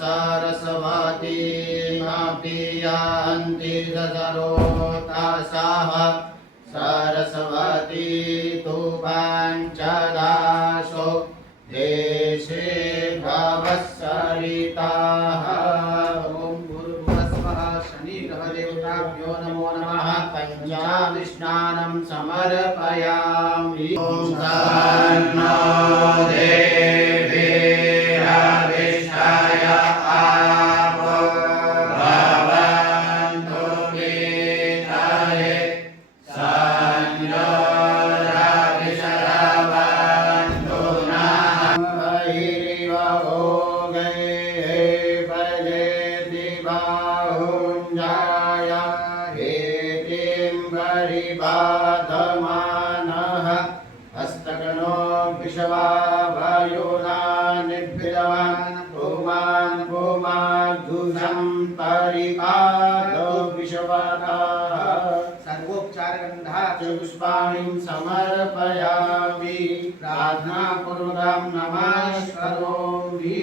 सरस्वती नापीयान्ति दशरोतासाः सरस्वती तु पञ्चदाशो देशे भवत्सरिताः। ॐ भूर्भुवस्वः शनिग्रहदेवताभ्यो नमो नमः। पञ्चाभिस्नानं समर्पयामि। ॐ तन्नो परिबाधमानः हस्तकनो विषवावयोनानिभृतवान् भूमान् भूमाद्भुजं परिपादो विषवतः सर्वोपचारगन्धा च पुष्पाणि समर्पयामि। प्रार्थनापूर्वकं नमस्करोमि।